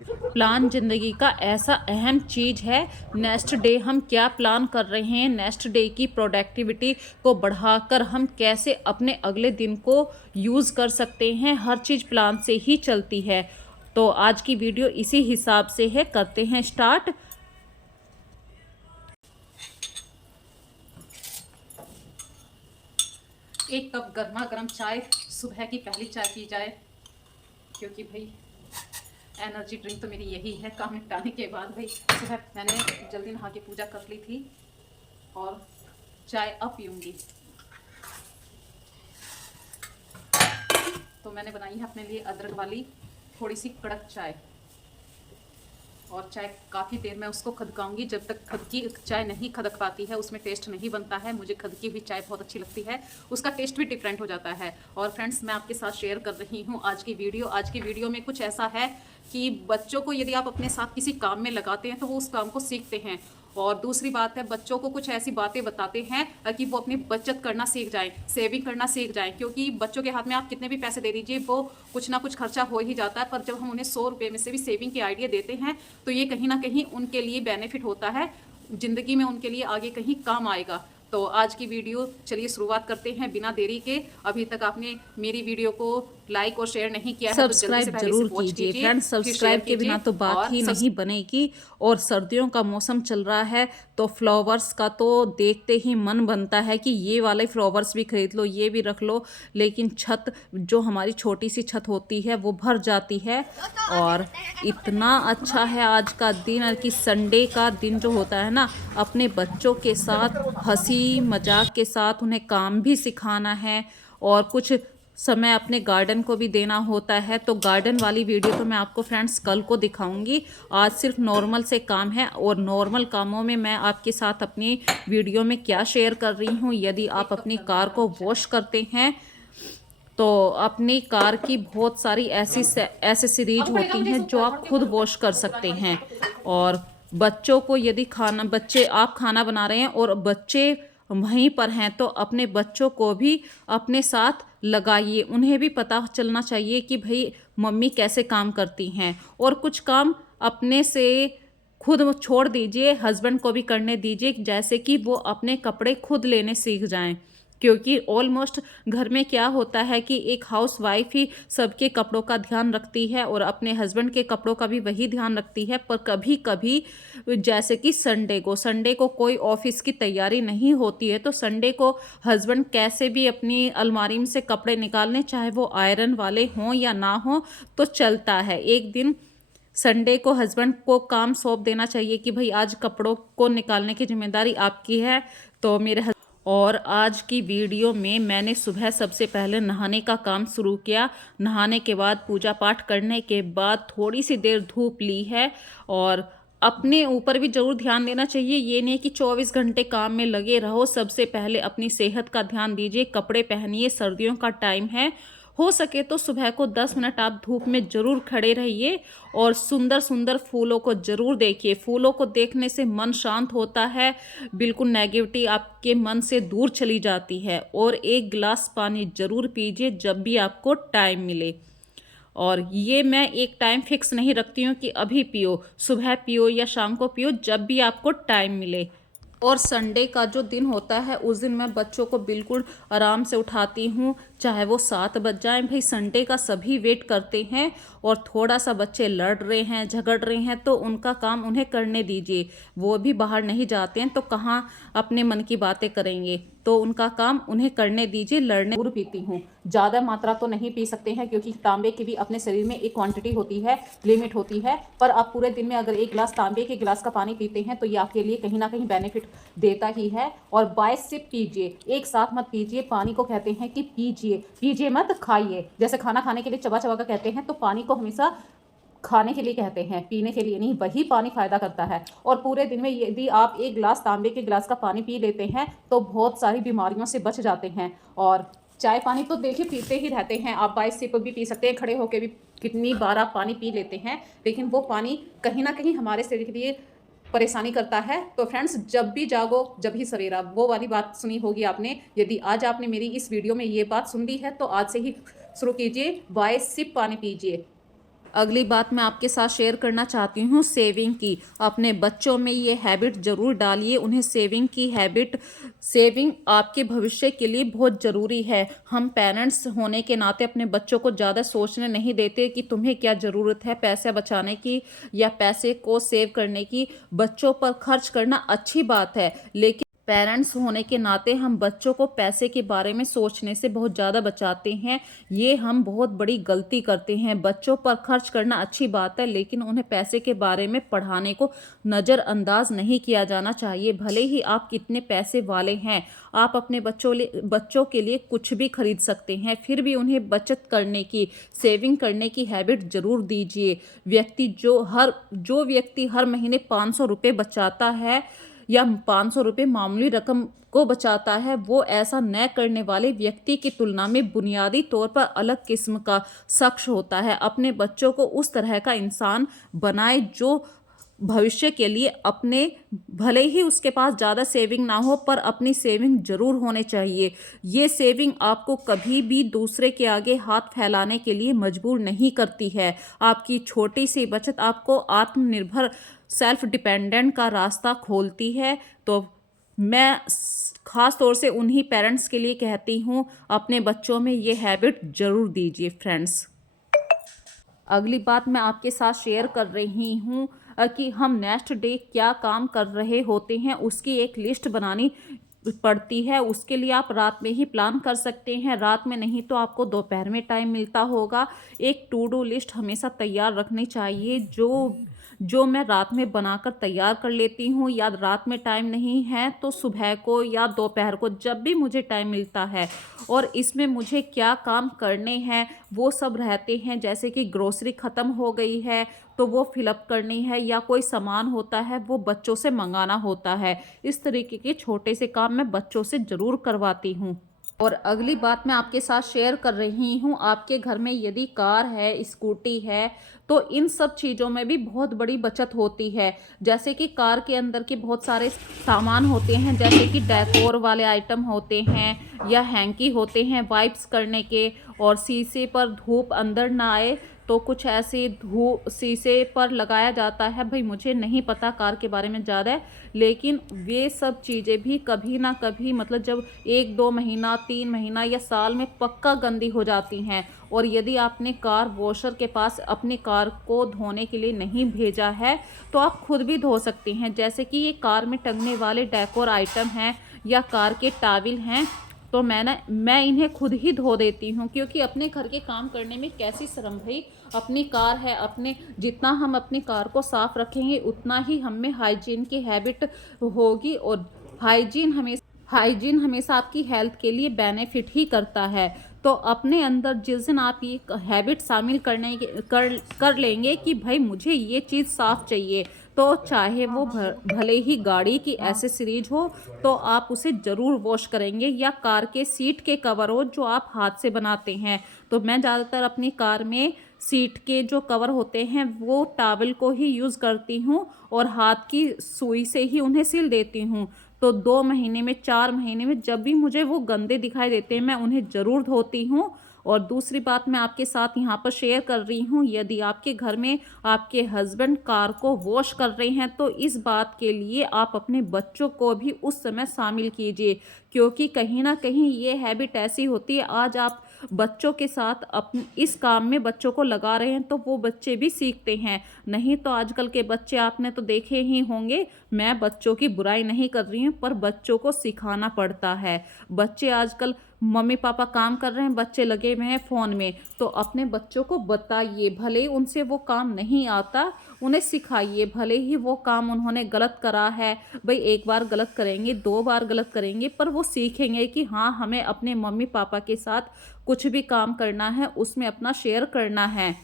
Plan ज़िंदगी का ऐसा अहम चीज़ है। नेक्स्ट डे हम क्या प्लान कर रहे हैं, नेक्स्ट डे की प्रोडक्टिविटी को बढ़ाकर हम कैसे अपने अगले दिन को यूज़ कर सकते हैं, हर चीज़ प्लान से ही चलती है। तो आज की वीडियो इसी हिसाब से है, करते हैं स्टार्ट। एक कप गर्मा गर्म चाय, सुबह की पहली चाय पी जाए, क्योंकि भाई एनर्जी ड्रिंक तो मेरी यही है। काम निपटाने के बाद भाई सुबह मैंने जल्दी नहा के पूजा कर ली थी और चाय अब पीऊँगी। तो मैंने बनाई है अपने लिए अदरक वाली थोड़ी सी कड़क चाय, और चाय काफ़ी देर मैं उसको खदकाऊंगी जब तक खदकी चाय नहीं खदक पाती है, उसमें टेस्ट नहीं बनता है। मुझे खदकी हुई चाय बहुत अच्छी लगती है, उसका टेस्ट भी डिफरेंट हो जाता है। और फ्रेंड्स, मैं आपके साथ शेयर कर रही हूँ आज की वीडियो। आज की वीडियो में कुछ ऐसा है कि बच्चों को यदि आप अपने साथ किसी काम में लगाते हैं तो वो उस काम को सीखते हैं। और दूसरी बात है, बच्चों को कुछ ऐसी बातें बताते हैं कि वो अपनी बचत करना सीख जाएं, सेविंग करना सीख जाएं। क्योंकि बच्चों के हाथ में आप कितने भी पैसे दे दीजिए, वो कुछ ना कुछ खर्चा हो ही जाता है। पर जब हम उन्हें 100 रुपये में से भी सेविंग के आइडिया देते हैं तो ये कहीं ना कहीं उनके लिए बेनिफिट होता है, ज़िंदगी में उनके लिए आगे कहीं काम आएगा। तो आज की वीडियो चलिए शुरुआत करते हैं बिना देरी के। अभी तक आपने मेरी वीडियो को लाइक और शेयर नहीं किया है तो जल्दी से पहले जरूर से वॉच कीजिए कीजिए, फ्रेंड्स। फिर शेयर सब्सक्राइब के बिना कीजिए तो बात और ही नहीं बनेगी। और सर्दियों का मौसम चल रहा है तो फ्लावर्स का तो देखते ही मन बनता है कि ये वाले फ्लावर्स भी खरीद लो, ये भी रख लो। लेकिन छत, जो हमारी छोटी सी छत होती है, वो भर जाती है। और इतना अच्छा है आज का दिन कि संडे का दिन जो होता है ना, अपने बच्चों के साथ हंसी मजाक के साथ उन्हें काम भी सिखाना है और कुछ समय अपने गार्डन को भी देना होता है। तो गार्डन वाली वीडियो तो मैं आपको फ्रेंड्स कल को दिखाऊंगी। आज सिर्फ नॉर्मल से काम है, और नॉर्मल कामों में मैं आपके साथ अपनी वीडियो में क्या शेयर कर रही हूँ। यदि आप अपनी कार को वॉश करते हैं तो अपनी कार की बहुत सारी ऐसी एसेसरीज होती हैं जो आप खुद वॉश कर सकते हैं। और बच्चों को यदि आप खाना बना रहे हैं और बच्चे वहीं पर हैं तो अपने बच्चों को भी अपने साथ लगाइए। उन्हें भी पता चलना चाहिए कि भाई मम्मी कैसे काम करती हैं। और कुछ काम अपने से खुद छोड़ दीजिए, हस्बैंड को भी करने दीजिए, जैसे कि वो अपने कपड़े खुद लेने सीख जाएं। क्योंकि ऑलमोस्ट घर में क्या होता है कि एक हाउस वाइफ ही सबके कपड़ों का ध्यान रखती है और अपने हस्बैंड के कपड़ों का भी वही ध्यान रखती है। पर कभी कभी जैसे कि संडे को कोई ऑफिस की तैयारी नहीं होती है तो संडे को हस्बैंड कैसे भी अपनी अलमारी में से कपड़े निकालने, चाहे वो आयरन वाले हों या ना हो, तो चलता है। एक दिन संडे को हस्बैंड को काम सौंप देना चाहिए कि भाई आज कपड़ों को निकालने की जिम्मेदारी आपकी है। तो और आज की वीडियो में मैंने सुबह सबसे पहले नहाने का काम शुरू किया। नहाने के बाद पूजा पाठ करने के बाद थोड़ी सी देर धूप ली है। और अपने ऊपर भी जरूर ध्यान देना चाहिए, ये नहीं कि 24 घंटे काम में लगे रहो। सबसे पहले अपनी सेहत का ध्यान दीजिए, कपड़े पहनिए, सर्दियों का टाइम है। हो सके तो सुबह को 10 मिनट आप धूप में जरूर खड़े रहिए और सुंदर सुंदर फूलों को जरूर देखिए। फूलों को देखने से मन शांत होता है, बिल्कुल नेगेटिविटी आपके मन से दूर चली जाती है। और एक गिलास पानी जरूर पीजिए जब भी आपको टाइम मिले। और ये मैं एक टाइम फिक्स नहीं रखती हूँ कि अभी पियो, सुबह पियो या शाम को पियो, जब भी आपको टाइम मिले। और संडे का जो दिन होता है उस दिन मैं बच्चों को बिल्कुल आराम से उठाती हूँ, चाहे वो 7 बज जाए। भाई संडे का सभी वेट करते हैं, और थोड़ा सा बच्चे लड़ रहे हैं, झगड़ रहे हैं तो उनका काम उन्हें करने दीजिए। वो भी बाहर नहीं जाते हैं तो कहाँ अपने मन की बातें करेंगे, तो उनका काम उन्हें करने दीजिए। लड़ने जरूर पीती हूँ, ज़्यादा मात्रा तो नहीं पी सकते हैं क्योंकि तांबे की भी अपने शरीर में एक क्वांटिटी होती है, लिमिट होती है। पर आप पूरे दिन में अगर एक गिलास तांबे के गिलास का पानी पीते हैं तो ये आपके लिए कहीं ना कहीं बेनिफिट देता ही है। और 22 सिप पीजिए, एक साथ मत पीजिए। पानी को कहते हैं कि पीजिए, पीजिए मत खाइए। जैसे खाना खाने के लिए चबा चबा का कहते हैं, तो पानी को हमेशा खाने के लिए कहते हैं, पीने के लिए नहीं। वही पानी फायदा करता है। और पूरे दिन में यदि आप एक गिलास तांबे के गिलास का पानी पी लेते हैं तो बहुत सारी बीमारियों से बच जाते हैं। और चाय पानी तो देखिए पीते ही रहते हैं, आप 22 सिप भी पी सकते हैं, खड़े होकर भी कितनी बार आप पानी पी लेते हैं। लेकिन वो पानी कहीं ना कहीं हमारे शरीर के लिए परेशानी करता है। तो फ्रेंड्स, जब भी जागो जब ही सवेरा, वो वाली बात सुनी होगी आपने। यदि आज आपने मेरी इस वीडियो में ये बात सुन ली है तो आज से ही शुरू कीजिए, 22 सिप पानी पीजिए। अगली बात मैं आपके साथ शेयर करना चाहती हूँ सेविंग की। अपने बच्चों में ये हैबिट ज़रूर डालिए, उन्हें सेविंग की हैबिट, सेविंग आपके भविष्य के लिए बहुत ज़रूरी है। हम पेरेंट्स होने के नाते अपने बच्चों को ज़्यादा सोचने नहीं देते कि तुम्हें क्या ज़रूरत है पैसे बचाने की या पैसे को सेव करने की। बच्चों पर खर्च करना अच्छी बात है, लेकिन पेरेंट्स होने के नाते हम बच्चों को पैसे के बारे में सोचने से बहुत ज़्यादा बचाते हैं। ये हम बहुत बड़ी गलती करते हैं। बच्चों पर खर्च करना अच्छी बात है, लेकिन उन्हें पैसे के बारे में पढ़ाने को नज़रअंदाज नहीं किया जाना चाहिए। भले ही आप कितने पैसे वाले हैं, आप अपने बच्चों के लिए कुछ भी खरीद सकते हैं, फिर भी उन्हें बचत करने की, सेविंग करने की हैबिट ज़रूर दीजिए। जो व्यक्ति हर महीने 500 रुपये बचाता है या 500 रुपये मामूली रकम को बचाता है, वो ऐसा न करने वाले व्यक्ति की तुलना में बुनियादी तौर पर अलग किस्म का शख्स होता है। अपने बच्चों को उस तरह का इंसान बनाए जो भविष्य के लिए अपने, भले ही उसके पास ज़्यादा सेविंग ना हो पर अपनी सेविंग ज़रूर होने चाहिए। ये सेविंग आपको कभी भी दूसरे के आगे हाथ फैलाने के लिए मजबूर नहीं करती है। आपकी छोटी सी बचत आपको आत्मनिर्भर, सेल्फ डिपेंडेंट का रास्ता खोलती है। तो मैं ख़ास तौर से उन्हीं पेरेंट्स के लिए कहती हूँ, अपने बच्चों में ये हैबिट ज़रूर दीजिए फ्रेंड्स। अगली बात मैं आपके साथ शेयर कर रही हूँ कि हम नेक्स्ट डे क्या काम कर रहे होते हैं उसकी एक लिस्ट बनानी पड़ती है। उसके लिए आप रात में ही प्लान कर सकते हैं, रात में नहीं तो आपको दोपहर में टाइम मिलता होगा। एक टू डू लिस्ट हमेशा तैयार रखनी चाहिए, जो मैं रात में बनाकर तैयार कर लेती हूँ, या रात में टाइम नहीं है तो सुबह को या दोपहर को जब भी मुझे टाइम मिलता है, और इसमें मुझे क्या काम करने हैं वो सब रहते हैं। जैसे कि ग्रोसरी ख़त्म हो गई है तो वो फिलअप करनी है, या कोई सामान होता है वो बच्चों से मंगाना होता है। इस तरीके के छोटे से काम मैं बच्चों से ज़रूर करवाती हूँ। और अगली बात मैं आपके साथ शेयर कर रही हूँ, आपके घर में यदि कार है, स्कूटी है, तो इन सब चीज़ों में भी बहुत बड़ी बचत होती है। जैसे कि कार के अंदर के बहुत सारे सामान होते हैं, जैसे कि डेकोर वाले आइटम होते हैं या हैंकी होते हैं वाइप्स करने के, और शीशे पर धूप अंदर ना आए तो कुछ ऐसे धूप शीशे पर लगाया जाता है। भाई मुझे नहीं पता कार के बारे में ज़्यादा, लेकिन ये सब चीज़ें भी कभी ना कभी, मतलब जब 1-2 महीना, 3 महीना या साल में पक्का गंदी हो जाती हैं। और यदि आपने कार वॉशर के पास अपनी कार को धोने के लिए नहीं भेजा है तो आप खुद भी धो सकते हैं। जैसे कि ये कार में टंगने वाले डेकोर आइटम हैं या कार के टाविल हैं, तो मैं इन्हें खुद ही धो देती हूँ, क्योंकि अपने घर के काम करने में कैसी शर्म भाई। अपनी कार है, अपने जितना हम अपनी कार को साफ रखेंगे उतना ही हम में हाइजीन की हैबिट होगी, और हाइजीन हमेशा आपकी हेल्थ के लिए बेनिफिट ही करता है। तो अपने अंदर जिस दिन आप ये हैबिट शामिल कर लेंगे कि भाई मुझे ये चीज़ साफ़ चाहिए, तो चाहे वो भले ही गाड़ी की एसेसरीज हो तो आप उसे ज़रूर वॉश करेंगे, या कार के सीट के कवर हो जो आप हाथ से बनाते हैं। तो मैं ज़्यादातर अपनी कार में सीट के जो कवर होते हैं वो टॉवल को ही यूज़ करती हूँ, और हाथ की सुई से ही उन्हें सिल देती हूँ। तो 2 महीने में, 4 महीने में जब भी मुझे वो गंदे दिखाई देते हैं मैं उन्हें ज़रूर धोती हूँ। और दूसरी बात मैं आपके साथ यहाँ पर शेयर कर रही हूँ, यदि आपके घर में आपके हस्बैंड कार को वॉश कर रहे हैं तो इस बात के लिए आप अपने बच्चों को भी उस समय शामिल कीजिए, क्योंकि कहीं ना कहीं ये हैबिट ऐसी होती है, आज आप बच्चों के साथ अपने इस काम में बच्चों को लगा रहे हैं तो वो बच्चे भी सीखते हैं। नहीं तो आजकल के बच्चे आपने तो देखे ही होंगे, मैं बच्चों की बुराई नहीं कर रही हूँ पर बच्चों को सिखाना पड़ता है। बच्चे आजकल, मम्मी पापा काम कर रहे हैं, बच्चे लगे हुए हैं फ़ोन में, तो अपने बच्चों को बताइए, भले उनसे वो काम नहीं आता उन्हें सिखाइए। भले ही वो काम उन्होंने गलत करा है, भाई एक बार गलत करेंगे, 2 बार गलत करेंगे, पर वो सीखेंगे कि हाँ हमें अपने मम्मी पापा के साथ कुछ भी काम करना है उसमें अपना शेयर करना है।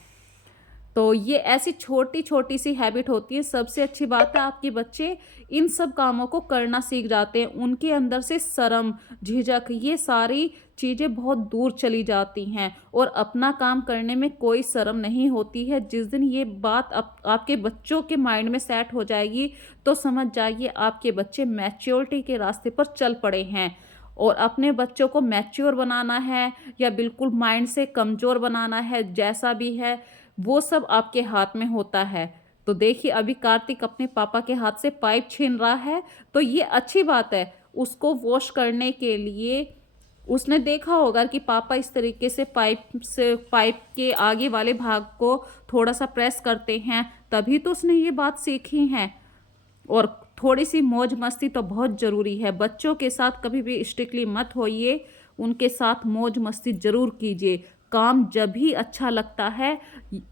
तो ये ऐसी छोटी छोटी सी हैबिट होती है। सबसे अच्छी बात है आपके बच्चे इन सब कामों को करना सीख जाते हैं, उनके अंदर से शर्म, झिझक, ये सारी चीज़ें बहुत दूर चली जाती हैं, और अपना काम करने में कोई शर्म नहीं होती है। जिस दिन ये बात आपके बच्चों के माइंड में सेट हो जाएगी तो समझ जाइए आपके बच्चे मैच्योरिटी के रास्ते पर चल पड़े हैं। और अपने बच्चों को मैच्योर बनाना है या बिल्कुल माइंड से कमज़ोर बनाना है, जैसा भी है, वो सब आपके हाथ में होता है। तो देखिए अभी कार्तिक अपने पापा के हाथ से पाइप छीन रहा है, तो ये अच्छी बात है। उसको वॉश करने के लिए उसने देखा होगा कि पापा इस तरीके से पाइप के आगे वाले भाग को थोड़ा सा प्रेस करते हैं, तभी तो उसने ये बात सीखी है। और थोड़ी सी मौज मस्ती तो बहुत ज़रूरी है। बच्चों के साथ कभी भी स्ट्रिक्टली मत होइए, उनके साथ मौज मस्ती ज़रूर कीजिए। काम जब भी अच्छा लगता है,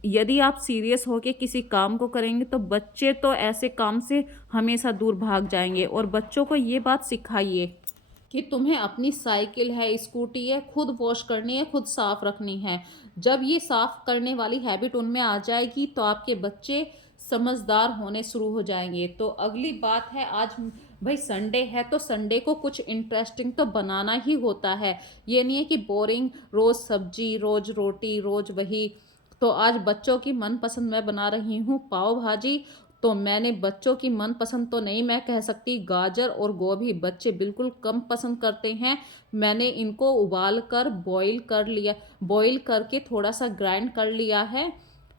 यदि आप सीरियस होके किसी काम को करेंगे तो बच्चे तो ऐसे काम से हमेशा दूर भाग जाएंगे। और बच्चों को ये बात सिखाइए कि तुम्हें अपनी साइकिल है, स्कूटी है, खुद वॉश करनी है, खुद साफ रखनी है। जब ये साफ करने वाली हैबिट उनमें आ जाएगी तो आपके बच्चे समझदार होने शुरू हो जाएंगे। तो अगली बात है, आज भाई संडे है तो संडे को कुछ इंटरेस्टिंग तो बनाना ही होता है। ये नहीं है कि बोरिंग रोज़ सब्जी, रोज़ रोटी, रोज़ वही। तो आज बच्चों की मनपसंद मैं बना रही हूँ पाव भाजी। तो मैंने बच्चों की मनपसंद तो नहीं मैं कह सकती, गाजर और गोभी बच्चे बिल्कुल कम पसंद करते हैं। मैंने इनको उबाल कर बॉईल करके थोड़ा सा ग्राइंड कर लिया है।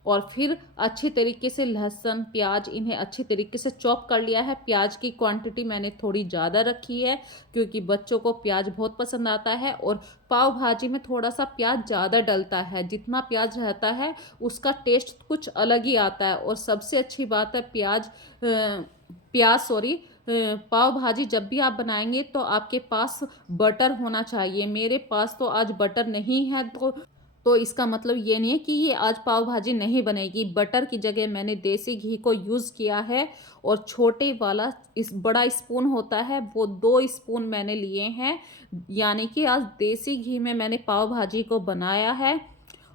और फिर अच्छी तरीके से लहसुन प्याज इन्हें अच्छी तरीके से चॉप कर लिया है। प्याज की क्वांटिटी मैंने थोड़ी ज़्यादा रखी है क्योंकि बच्चों को प्याज बहुत पसंद आता है। और पाव भाजी में थोड़ा सा प्याज ज़्यादा डलता है, जितना प्याज रहता है उसका टेस्ट कुछ अलग ही आता है। और सबसे अच्छी बात है पाव भाजी जब भी आप बनाएंगे तो आपके पास बटर होना चाहिए। मेरे पास तो आज बटर नहीं है, तो इसका मतलब ये नहीं है कि ये आज पाव भाजी नहीं बनेगी। बटर की जगह मैंने देसी घी को यूज़ किया है। और छोटे वाला इस बड़ा स्पून होता है वो 2 स्पून मैंने लिए हैं, यानी कि आज देसी घी में मैंने पाव भाजी को बनाया है।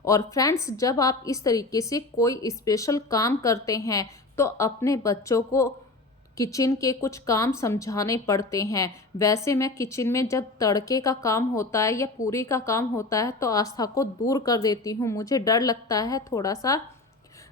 और फ्रेंड्स, जब आप इस तरीके से कोई स्पेशल काम करते हैं तो अपने बच्चों को किचन के कुछ काम समझाने पड़ते हैं। वैसे मैं किचन में जब तड़के का काम होता है या पूरी का काम होता है तो आस्था को दूर कर देती हूँ। मुझे डर लगता है थोड़ा सा,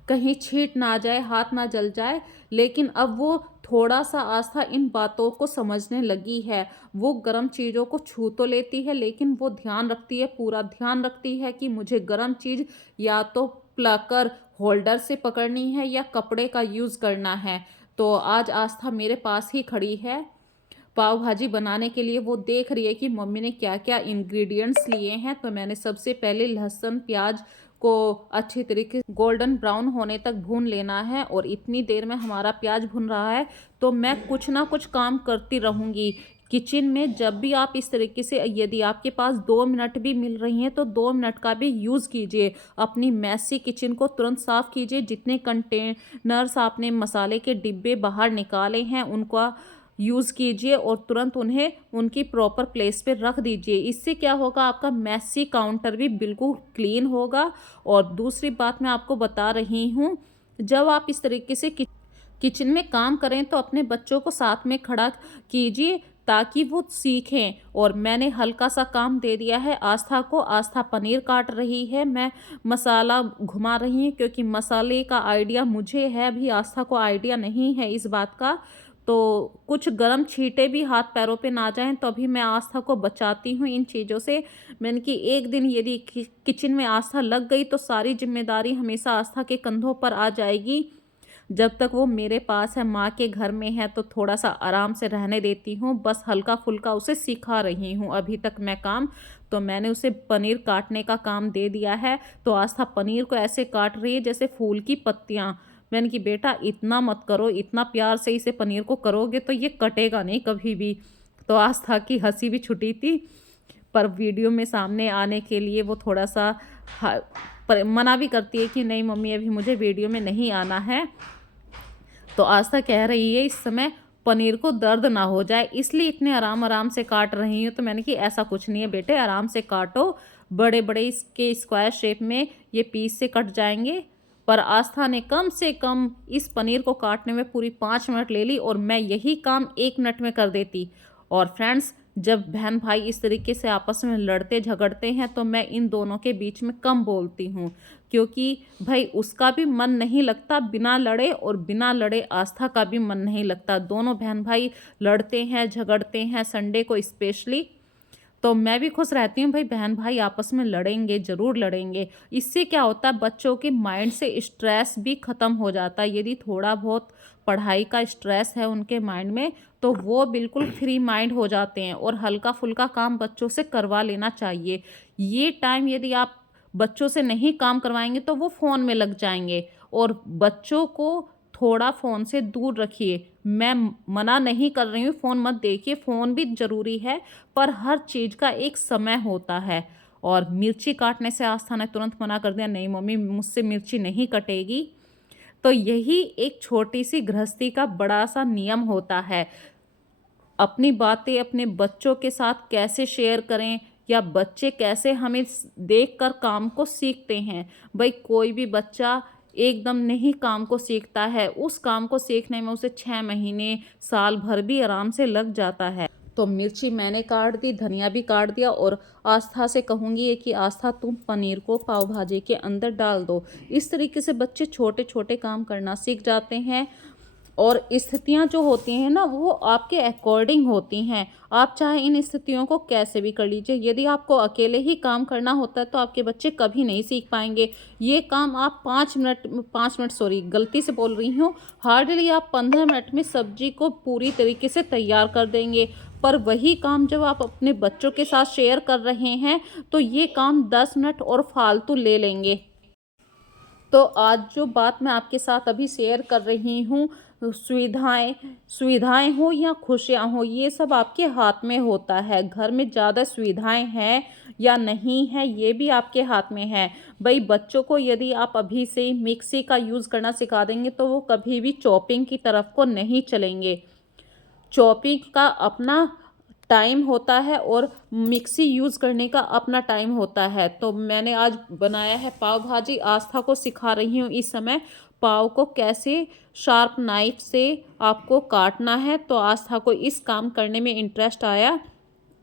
कहीं छींट ना जाए, हाथ ना जल जाए। लेकिन अब वो थोड़ा सा आस्था इन बातों को समझने लगी है। वो गर्म चीज़ों को छू तो लेती है लेकिन वो ध्यान रखती है, पूरा ध्यान रखती है कि मुझे गर्म चीज़ या तो प्लकर होल्डर से पकड़नी है या कपड़े का यूज़ करना है। तो आज आस्था मेरे पास ही खड़ी है पाव भाजी बनाने के लिए। वो देख रही है कि मम्मी ने क्या क्या इंग्रेडिएंट्स लिए हैं। तो मैंने सबसे पहले लहसुन प्याज को अच्छी तरीके से गोल्डन ब्राउन होने तक भून लेना है। और इतनी देर में हमारा प्याज भुन रहा है तो मैं कुछ ना कुछ काम करती रहूँगी किचन में। जब भी आप इस तरीके से, यदि आपके पास 2 मिनट भी मिल रही हैं तो 2 मिनट का भी यूज़ कीजिए। अपनी मैसी किचन को तुरंत साफ़ कीजिए। जितने कंटेनर्स आपने मसाले के डिब्बे बाहर निकाले हैं उनका यूज़ कीजिए और तुरंत उन्हें उनकी प्रॉपर प्लेस पे रख दीजिए। इससे क्या होगा, आपका मैसी काउंटर भी बिल्कुल क्लीन होगा। और दूसरी बात मैं आपको बता रही हूँ, जब आप इस तरीके से किचन में काम करें तो अपने बच्चों को साथ में खड़ा कीजिए ताकि वो सीखें। और मैंने हल्का सा काम दे दिया है आस्था को। आस्था पनीर काट रही है, मैं मसाला घुमा रही हूँ क्योंकि मसाले का आइडिया मुझे है, अभी आस्था को आइडिया नहीं है इस बात का। तो कुछ गरम छींटे भी हाथ पैरों पे ना जाएं तो अभी मैं आस्था को बचाती हूँ इन चीज़ों से। मैंने कि एक दिन यदि किचन में आस्था लग गई तो सारी जिम्मेदारी हमेशा आस्था के कंधों पर आ जाएगी। जब तक वो मेरे पास है, माँ के घर में है, तो थोड़ा सा आराम से रहने देती हूँ। बस हल्का फुल्का उसे सिखा रही हूँ अभी तक मैं काम। तो मैंने उसे पनीर काटने का काम दे दिया है। तो आस्था पनीर को ऐसे काट रही है जैसे फूल की पत्तियाँ। मैंने कि बेटा इतना मत करो, इतना प्यार से इसे पनीर को करोगे तो ये कटेगा नहीं कभी भी। तो आस्था की हंसी भी छुटी थी, पर वीडियो में सामने आने के लिए वो थोड़ा सा मना भी करती है कि नहीं मम्मी अभी मुझे वीडियो में नहीं आना है। तो आस्था कह रही है इस समय पनीर को दर्द ना हो जाए इसलिए इतने आराम आराम से काट रही हूँ। तो मैंने कि ऐसा कुछ नहीं है बेटे, आराम से काटो, बड़े बड़े इसके स्क्वायर शेप में ये पीस से कट जाएंगे। पर आस्था ने कम से कम इस पनीर को काटने में पूरी 5 मिनट ले ली और मैं यही काम 1 मिनट में कर देती। और फ्रेंड्स, जब बहन भाई इस तरीके से आपस में लड़ते झगड़ते हैं तो मैं इन दोनों के बीच में कम बोलती हूँ, क्योंकि भाई उसका भी मन नहीं लगता बिना लड़े और बिना लड़े आस्था का भी मन नहीं लगता। दोनों बहन भाई लड़ते हैं झगड़ते हैं संडे को स्पेशली। तो मैं भी खुश रहती हूँ भाई, बहन भाई आपस में लड़ेंगे, ज़रूर लड़ेंगे। इससे क्या होता है, बच्चों के माइंड से स्ट्रेस भी ख़त्म हो जाता है। यदि थोड़ा बहुत पढ़ाई का स्ट्रेस है उनके माइंड में, तो वो बिल्कुल फ्री माइंड हो जाते हैं और हल्का-फुल्का काम बच्चों से करवा लेना चाहिए। ये टाइम यदि आप बच्चों से नहीं काम करवाएँगे तो वो फ़ोन में लग जाएँगे, और बच्चों को थोड़ा फ़ोन से दूर रखिए। मैं मना नहीं कर रही हूँ, फ़ोन मत देखिए, फ़ोन भी ज़रूरी है, पर हर चीज़ का एक समय होता है। और मिर्ची काटने से आस्था ने तुरंत मना कर दिया, नहीं मम्मी मुझसे मिर्ची नहीं कटेगी। तो यही एक छोटी-सी गृहस्थी का बड़ा-सा नियम होता है। अपनी बातें अपने बच्चों के साथ कैसे शेयर करें, या बच्चे कैसे हमें देखकर काम को सीखते हैं। भाई कोई भी बच्चा एकदम नहीं काम को सीखता है, उस काम को सीखने में उसे 6 महीने साल भर भी आराम से लग जाता है। तो मिर्ची मैंने काट दी, धनिया भी काट दिया, और आस्था से कहूँगी कि आस्था तुम पनीर को पाव भाजी के अंदर डाल दो। इस तरीके से बच्चे छोटे छोटे काम करना सीख जाते हैं, और स्थितियाँ जो होती हैं ना वो आपके अकॉर्डिंग होती हैं। आप चाहे इन स्थितियों को कैसे भी कर लीजिए, यदि आपको अकेले ही काम करना होता है तो आपके बच्चे कभी नहीं सीख पाएंगे। ये काम आप 5 मिनट सॉरी गलती से बोल रही हूँ, हार्डली आप 15 मिनट में सब्जी को पूरी तरीके से तैयार कर देंगे। पर वही काम जब आप अपने बच्चों के साथ शेयर कर रहे हैं तो ये काम 10 मिनट और फालतू ले लेंगे। तो आज जो बात मैं आपके साथ अभी शेयर कर रही हूँ, सुविधाएँ सुविधाएँ हो या खुशियाँ हो, ये सब आपके हाथ में होता है। घर में ज़्यादा सुविधाएँ हैं या नहीं हैं, ये भी आपके हाथ में है। भई बच्चों को यदि आप अभी से ही मिक्सी का यूज़ करना सिखा देंगे तो वो कभी भी चॉपिंग की तरफ को नहीं चलेंगे। चॉपिंग का अपना टाइम होता है और मिक्सी यूज़ करने का अपना टाइम होता है। तो मैंने आज बनाया है पाव भाजी, आस्था को सिखा रही हूँ इस समय पाव को कैसे शार्प नाइफ से आपको काटना है। तो आस्था को इस काम करने में इंटरेस्ट आया,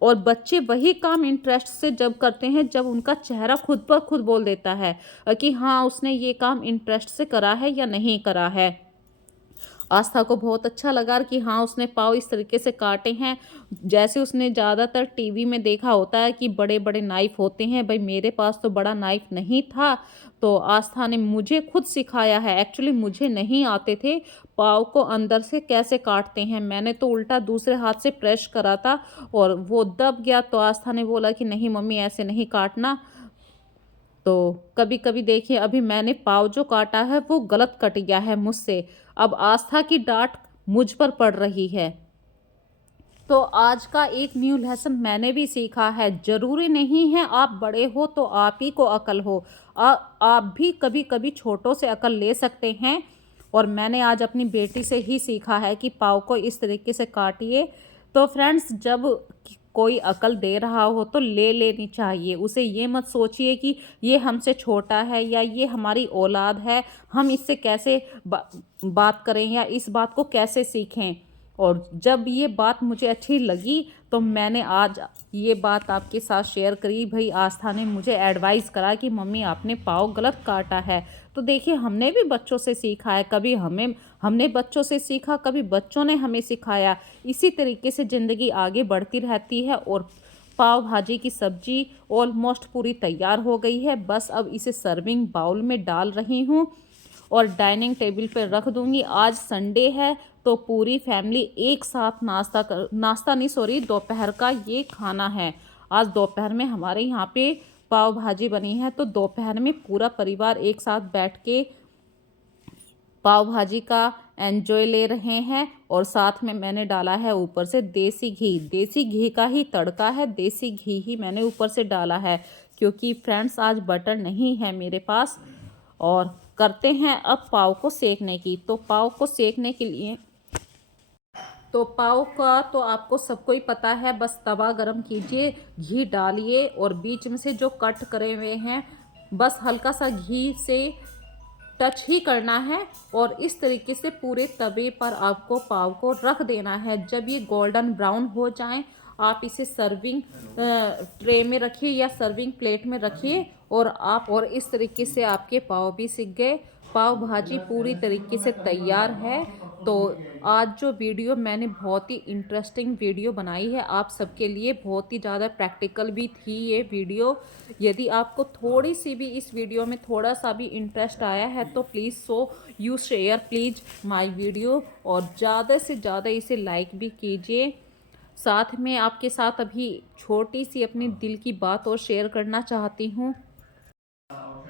और बच्चे वही काम इंटरेस्ट से जब करते हैं जब उनका चेहरा खुद ब खुद बोल देता है कि हाँ उसने ये काम इंटरेस्ट से करा है या नहीं करा है। आस्था को बहुत अच्छा लगा कि हाँ उसने पाव इस तरीके से काटे हैं, जैसे उसने ज़्यादातर टीवी में देखा होता है कि बड़े बड़े नाइफ होते हैं। भाई मेरे पास तो बड़ा नाइफ नहीं था, तो आस्था ने मुझे खुद सिखाया है। एक्चुअली मुझे नहीं आते थे पाव को अंदर से कैसे काटते हैं, मैंने तो उल्टा दूसरे हाथ से प्रेस करा था और वो दब गया। तो आस्था ने बोला कि नहीं मम्मी ऐसे नहीं काटना। तो कभी कभी देखिए अभी मैंने पाव जो काटा है वो गलत कट गया है मुझसे, अब आस्था की डांट मुझ पर पड़ रही है। तो आज का एक न्यू लेसन मैंने भी सीखा है, ज़रूरी नहीं है आप बड़े हो तो आप ही को अकल हो। आप भी कभी कभी छोटों से अकल ले सकते हैं, और मैंने आज अपनी बेटी से ही सीखा है कि पाव को इस तरीके से काटिए। तो फ्रेंड्स जब कोई अकल दे रहा हो तो ले लेनी चाहिए, उसे ये मत सोचिए कि ये हमसे छोटा है या ये हमारी औलाद है, हम इससे कैसे बात करें या इस बात को कैसे सीखें। और जब ये बात मुझे अच्छी लगी तो मैंने आज ये बात आपके साथ शेयर करी। भाई आस्था ने मुझे एडवाइस करा कि मम्मी आपने पाव गलत काटा है। तो देखिए हमने भी बच्चों से सीखा है, कभी हमने बच्चों से सीखा, कभी बच्चों ने हमें सिखाया। इसी तरीके से ज़िंदगी आगे बढ़ती रहती है। और पाव भाजी की सब्जी ऑलमोस्ट पूरी तैयार हो गई है, बस अब इसे सर्विंग बाउल में डाल रही हूँ और डाइनिंग टेबल पर रख दूँगी। आज संडे है तो पूरी फैमिली एक साथ नाश्ता नहीं सॉरी दोपहर का ये खाना है। आज दोपहर में हमारे यहाँ पे पाव भाजी बनी है, तो दोपहर में पूरा परिवार एक साथ बैठ के पाव भाजी का एंजॉय ले रहे हैं। और साथ में मैंने डाला है ऊपर से देसी घी का ही तड़का है, देसी घी ही मैंने ऊपर से डाला है, क्योंकि फ्रेंड्स आज बटर नहीं है मेरे पास। और करते हैं अब पाव को सेकने की। तो पाव को सेकने के लिए तो पाव का तो आपको सबको ही पता है, बस तवा गरम कीजिए, घी डालिए और बीच में से जो कट करे हुए हैं बस हल्का सा घी से टच ही करना है, और इस तरीके से पूरे तवे पर आपको पाव को रख देना है। जब ये गोल्डन ब्राउन हो जाएं आप इसे सर्विंग ट्रे में रखिए या सर्विंग प्लेट में रखिए, और इस तरीके से आपके पाव भी सिक गए। पाव भाजी पूरी तरीके से तैयार है। तो आज जो वीडियो मैंने बहुत ही इंटरेस्टिंग वीडियो बनाई है आप सबके लिए, बहुत ही ज़्यादा प्रैक्टिकल भी थी ये वीडियो। यदि आपको थोड़ी सी भी इस वीडियो में थोड़ा सा भी इंटरेस्ट आया है तो please you share please my video, और ज़्यादा से ज़्यादा इसे लाइक भी कीजिए। साथ में आपके साथ अभी छोटी सी अपनी दिल की बात और शेयर करना चाहती हूँ।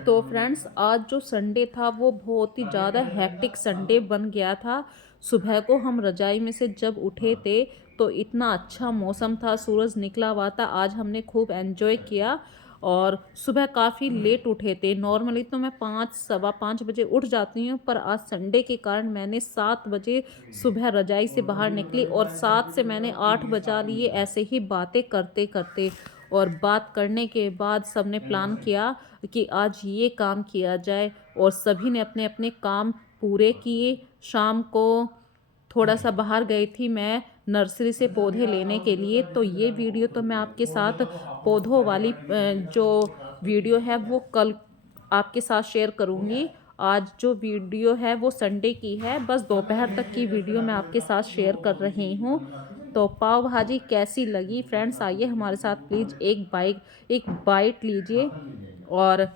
तो फ्रेंड्स, आज जो संडे था वो बहुत ही ज़्यादा हेक्टिक संडे बन गया था। सुबह को हम रज़ाई में से जब उठे थे तो इतना अच्छा मौसम था, सूरज निकला हुआ था। आज हमने खूब एंजॉय किया और सुबह काफ़ी लेट उठे थे। नॉर्मली तो मैं 5 सवा 5 बजे उठ जाती हूँ, पर आज संडे के कारण मैंने 7 बजे सुबह रज़ाई से बाहर निकली और 7 से मैंने 8 बजा लिए ऐसे ही बातें करते-करते। और बात करने के बाद सबने प्लान किया कि आज ये काम किया जाए और सभी ने अपने-अपने काम पूरे किए। शाम को थोड़ा-सा बाहर गई थी मैं नर्सरी से पौधे लेने के लिए, तो ये वीडियो तो मैं आपके साथ पौधों वाली जो वीडियो है वो कल आपके साथ शेयर करूँगी। आज जो वीडियो है वो संडे की है, बस दोपहर तक की वीडियो मैं आपके साथ शेयर कर रही हूँ। तो पाव भाजी कैसी लगी फ्रेंड्स, आइए हमारे साथ प्लीज़ एक बाइट लीजिए और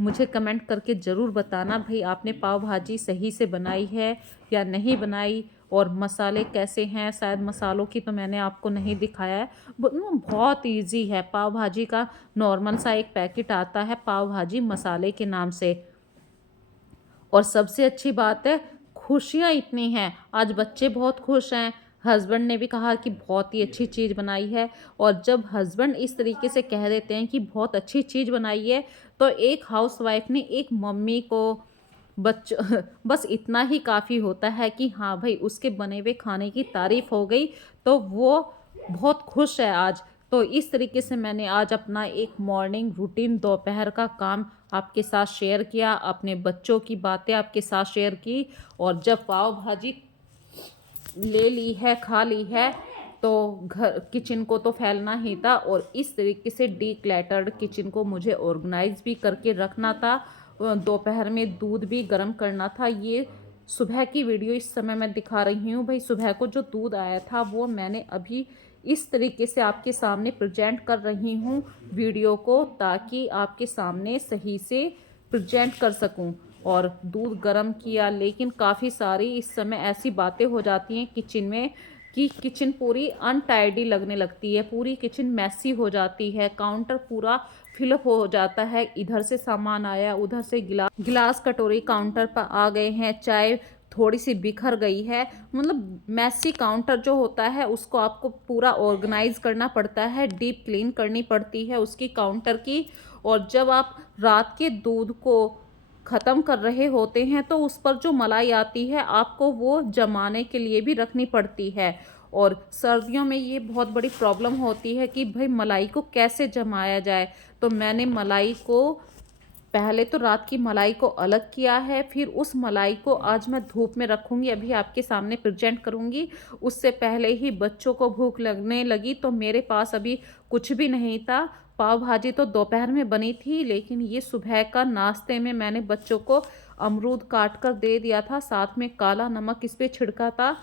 मुझे कमेंट करके ज़रूर बताना भाई आपने पाव भाजी सही से बनाई है या नहीं बनाई, और मसाले कैसे हैं। शायद मसालों की तो मैंने आपको नहीं दिखाया है। बहुत इजी है पाव भाजी का। नॉर्मल सा एक पैकेट आता है पाव भाजी मसाले के नाम से। और सबसे अच्छी बात है, खुशियाँ इतनी हैं, आज बच्चे बहुत खुश हैं। हस्बैंड ने भी कहा कि बहुत ही अच्छी चीज़ बनाई है, और जब हस्बैंड इस तरीके से कह देते हैं कि बहुत अच्छी चीज़ बनाई है, तो एक हाउसवाइफ ने एक मम्मी को बच्चों बस इतना ही काफ़ी होता है कि हाँ भाई उसके बने हुए खाने की तारीफ़ हो गई, तो वो बहुत खुश है आज। तो इस तरीके से मैंने आज अपना एक मॉर्निंग रूटीन दोपहर का काम आपके साथ शेयर किया, अपने बच्चों की बातें आपके साथ शेयर की। और जब पाव भाजी ले ली है, खा ली है, तो घर किचन को तो फैलना ही था, और इस तरीके से डिक्लटर्ड किचन को मुझे ऑर्गेनाइज भी करके रखना था। दोपहर में दूध भी गर्म करना था। ये सुबह की वीडियो इस समय मैं दिखा रही हूँ भाई। सुबह को जो दूध आया था वो मैंने अभी इस तरीके से आपके सामने प्रेजेंट कर रही हूँ वीडियो को, ताकि आपके सामने सही से प्रेजेंट कर सकूँ। और दूध गर्म किया, लेकिन काफ़ी सारी इस समय ऐसी बातें हो जाती हैं किचन में कि किचन पूरी अनटाइडी लगने लगती है, पूरी किचन मैसी हो जाती है, काउंटर पूरा फिलअप हो जाता है। इधर से सामान आया, उधर से गिलास कटोरी काउंटर पर आ गए हैं, चाय थोड़ी सी बिखर गई है। मतलब मैसी काउंटर जो होता है उसको आपको पूरा ऑर्गेनाइज करना पड़ता है, डीप क्लीन करनी पड़ती है उसकी काउंटर की। और जब आप रात के दूध को ख़त्म कर रहे होते हैं तो उस पर जो मलाई आती है आपको वो जमाने के लिए भी रखनी पड़ती है। और सर्दियों में ये बहुत बड़ी प्रॉब्लम होती है कि भाई मलाई को कैसे जमाया जाए। तो मैंने मलाई को पहले तो रात की मलाई को अलग किया है, फिर उस मलाई को आज मैं धूप में रखूँगी, अभी आपके सामने प्रेजेंट करूँगी। उससे पहले ही बच्चों को भूख लगने लगी, तो मेरे पास अभी कुछ भी नहीं था। पाव भाजी तो दोपहर में बनी थी, लेकिन ये सुबह का नाश्ते में मैंने बच्चों को अमरूद काट कर दे दिया था, साथ में काला नमक इस पे छिड़का था।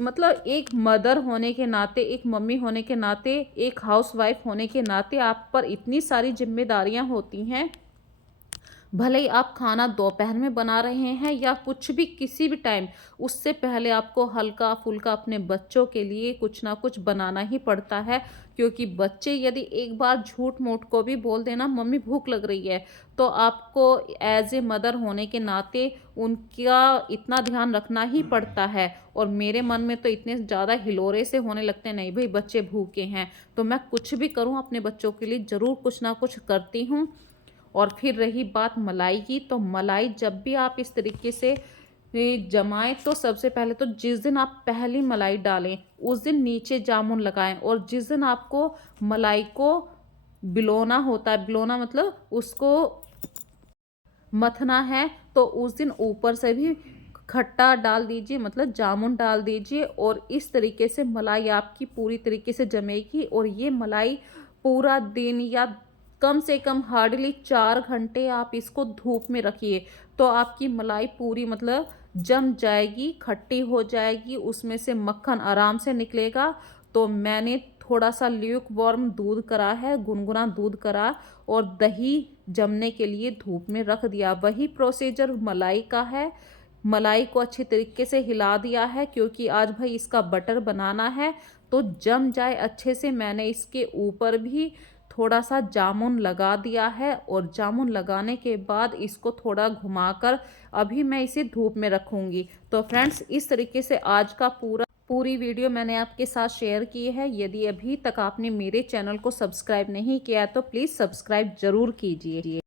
मतलब एक मदर होने के नाते, एक मम्मी होने के नाते, एक हाउसवाइफ होने के नाते आप पर इतनी सारी जिम्मेदारियां होती हैं। भले ही आप खाना दोपहर में बना रहे हैं या कुछ भी किसी भी टाइम, उससे पहले आपको हल्का फुल्का अपने बच्चों के लिए कुछ ना कुछ बनाना ही पड़ता है। क्योंकि बच्चे यदि एक बार झूठ मूठ को भी बोल देना मम्मी भूख लग रही है, तो आपको एज ए मदर होने के नाते उनका इतना ध्यान रखना ही पड़ता है। और मेरे मन में तो इतने ज़्यादा हिलोरे से होने लगते हैं, नहीं भाई बच्चे भूखे हैं, तो मैं कुछ भी करूँ अपने बच्चों के लिए ज़रूर कुछ ना कुछ करती हूँ। और फिर रही बात मलाई की, तो मलाई जब भी आप इस तरीके से जमाएं, तो सबसे पहले तो जिस दिन आप पहली मलाई डालें उस दिन नीचे जामुन लगाएं, और जिस दिन आपको मलाई को बिलोना होता है, बिलोना मतलब उसको मथना है, तो उस दिन ऊपर से भी खट्टा डाल दीजिए, मतलब जामुन डाल दीजिए, और इस तरीके से मलाई आपकी पूरी तरीके से जमेगी। और ये मलाई पूरा दिन या कम से कम हार्डली 4 घंटे आप इसको धूप में रखिए, तो आपकी मलाई पूरी मतलब जम जाएगी, खट्टी हो जाएगी, उसमें से मक्खन आराम से निकलेगा। तो मैंने थोड़ा सा ल्यूक वार्म दूध करा है, गुनगुना दूध करा और दही जमने के लिए धूप में रख दिया। वही प्रोसीजर मलाई का है। मलाई को अच्छी तरीके से हिला दिया है क्योंकि आज भाई इसका बटर बनाना है। तो जम जाए अच्छे से, मैंने इसके ऊपर भी थोड़ा सा जामुन लगा दिया है और जामुन लगाने के बाद इसको थोड़ा घुमाकर अभी मैं इसे धूप में रखूंगी। तो फ्रेंड्स, इस तरीके से आज का पूरी वीडियो मैंने आपके साथ शेयर की है। यदि अभी तक आपने मेरे चैनल को सब्सक्राइब नहीं किया तो प्लीज़ सब्सक्राइब ज़रूर कीजिए।